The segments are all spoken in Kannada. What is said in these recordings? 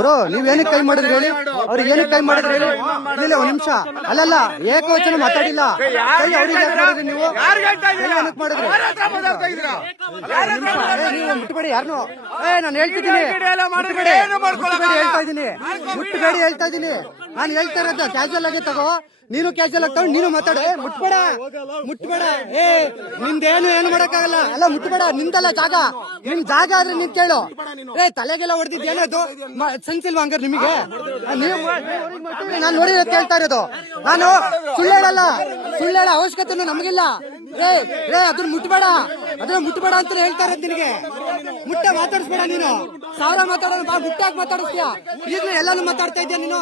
ಬ್ರೋ ನೀವ್ ಏನಕ್ಕೆ ಕೈ ಮಾಡಿದ್ರಿ ಹೇಳಿ, ಅವ್ರಿಗೆ ಏನಕ್ಕೆ ಕೈ ಮಾಡಿದ್ರಿ ಹೇಳಿ. ಇಲ್ಲ ಒಂದ್ ನಿಮಿಷ, ಅಲ್ಲಲ್ಲ ಏಕವಚನ ಮಾತಾಡಿಲ್ಲ. ಕೈ ಅವ್ರಿಗೆ ಯಾಕೆ ಮಾಡಿದ್ರಿ ನೀವು? ಏನಕ್ಕೆ ಮಾಡಿದ್ರಿ ನೀವು? ಮುಟ್ಟಬೇಡಿ ಯಾರನ್ನು. ನಾನು ಹೇಳ್ತಿದ್ದೀನಿ, ಮುಟ್ಟಬೇಡಿ ಹೇಳ್ತಾ ಇದ್ದೀನಿ, ಮುಟ್ಟಬೇಡಿ ಹೇಳ್ತಾ ಇದ್ದೀನಿ. ನಾನು ಹೇಳ್ತಾ ಇರೋದು ಕ್ಯಾಶುವಲ್ ಆಗಿ ತಗೋ, ನೀನು ಕ್ಯಾಶುವಲ್ ಆಗಿ ತಗೊಂಡು ನೀನು ಮಾತಾಡ. ಮುಟ್ಬೇಡ ಮುಟ್ಬೇಡ. ನಿಂದೇನು ಏನು ಮಾಡಕ್ಕಾಗಲ್ಲ. ಅಲ್ಲ ಮುಟ್ಬೇಡ, ನಿಂದಲ್ಲ ಜಾಗ, ನಿಮ್ ಜಾಗ ಆದ್ರೆ ನಿನ್ ಕೇಳು. ತಲೆಗೆಲ್ಲ ಹೊಡೆದಿದ್ ಏನದು ಸೆನ್ಸಿಲ್ವಾ ಹಂಗಾರೆ ನಿಮಗೆ? ನಾನು ನೋಡಿ ಕೇಳ್ತಾ ಇರೋದು. ನಾನು ಸುಳ್ಳು ಹೇಳಲ್ಲ, ಸುಳ್ಳು ಹೇಳೋ ಅವಶ್ಯಕತೆ ನಮಗಿಲ್ಲ. ಅದನ್ನ ಮುಟ್ಬೇಡ, ಅದನ್ನ ಮುಟ್ಬೇಡ ಅಂತ ಹೇಳ್ತಾ ಇರೋದು ನಿನಗೆ. ಮುಟ್ಟ ಮಾತಾಡಿಸ್ಬೇಡ ನೀನು. ಸಾವಿರ ಮಾತಾಡೋದು ಬಾ, ಮುಟ್ಟಾಗಿ ಮಾತಾಡಿಸ್ತೀಯ. ಈಗಲೂ ಎಲ್ಲಾನು ಮಾತಾಡ್ತಾ ಇದ್ಯಾ ನೀನು.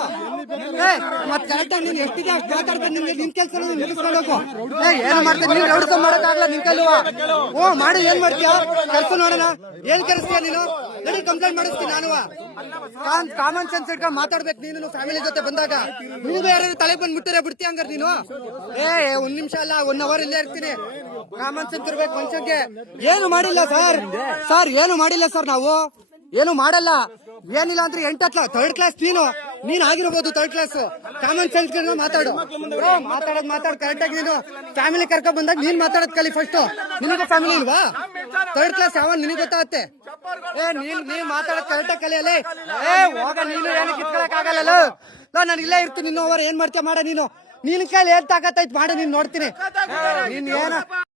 ಮತ್ ಕರೆಕ್ಟಾಗಿ ನೀನು ಎಷ್ಟಿದೆ ಅಷ್ಟು ಮಾತಾಡ್ತಾ ನಿಮ್ಗೆ ನಿನ್ ಕೆಲಸ ನಿಲ್ಲಿಸ್ಕೊಂಡೋಗು. ಏನು ಮಾಡ್ತೀನಿ ನೀನು? ಎರಡು ಮಾಡೋಕ್ಕಾಗಲ್ಲ ನಿನ್ ಕೈಲುವ. ಮಾಡಿ ಏನ್ ಮಾಡ್ತೀಯ ಕೆಲಸ? ನೋಡೋಣ ಏನ್ ಕರೆಸ್ತೀಯ ನೀನು? ನಡಿ ಕಂಪ್ಲೇಂಟ್ ಮಾಡಿಸ್ತೀನಿ ನಾನು. ಕಾಮನ್ ಸೆನ್ಸ್ ಇಟ್ಕೊಂಡು ಮಾತಾಡ್ಬೇಕು ನೀನು. ಫ್ಯಾಮಿಲಿ ಜೊತೆ ಬಂದಾಗ ನೀನು ಯಾರು ತಲೆ ಬಂದು ಮುಟ್ಟರೆ ಬಿಡ್ತೀಯ ಹಂಗಾರೆ ನೀನು? ಒಂದ್ ನಿಮಿಷ ಅಲ್ಲ, 1 ಅವರ್ ಇಲ್ಲೇ ಇರ್ತೀನಿ. ಕಾಮನ್ ಸೆನ್ಸ್ ಇರ್ಬೇಕು ಮನುಷ್ಯನ್ಗೆ. ಏನು ಮಾಡಿಲ್ಲ ಸರ್, ಏನು ಮಾಡಿಲ್ಲ ಸರ್, ನಾವು ಏನು ಮಾಡಲ್ಲ. ಏನಿಲ್ಲ ಅಂದ್ರೆ 8th 3rd ಕ್ಲಾಸ್ ನೀನ್ ಆಗಿರ್ಬೋದು, 3rd ಕ್ಲಾಸ್. ಕಾಮನ್ ಸೆನ್ಸ್ ಮಾತಾಡು. ಮಾತಾಡ್ ಕರೆಕ್ಟ್ ಆಗಿ. ನೀನು ಫ್ಯಾಮಿಲಿ ಕರ್ಕೊಂಡ್ ಬಂದಾಗ ನೀನ್ ಮಾತಾಡೋದ್ ಕಲಿ ಫಸ್ಟ್. ನಿನಗೆ ಫ್ಯಾಮಿಲಿ ಇಲ್ವಾ? 3rd ಕ್ಲಾಸ್ ಯಾವ ನಿನಗೆ ಗೊತ್ತಾಗತ್ತೆ? ನೀನ್ ಮಾತಾಡೋದ್ ಕರೆಕ್ಟ್ ಆಗಿ ಕಲಿಯಲ್ಲ. ಹೋಗ ನೀನು, ಏನು ಕಿತ್ಕೊಳಕ್ ಆಗಲ್ಲ. ನಾನು ಇಲ್ಲೇ ಇರ್ತೀನಿ. ಇನ್ನೂ ಅವರ್ ಏನ್ ಮಾಡ್ತೀಯ ಮಾಡ ನೀನು. ನಿನ್ ಕೈಲಿ ಏನ್ ತಾಕತ್ತೈತ್ ಮಾಡ, ನೀನ್ ನೋಡ್ತೀನಿ. ನೀನ್ ಏನ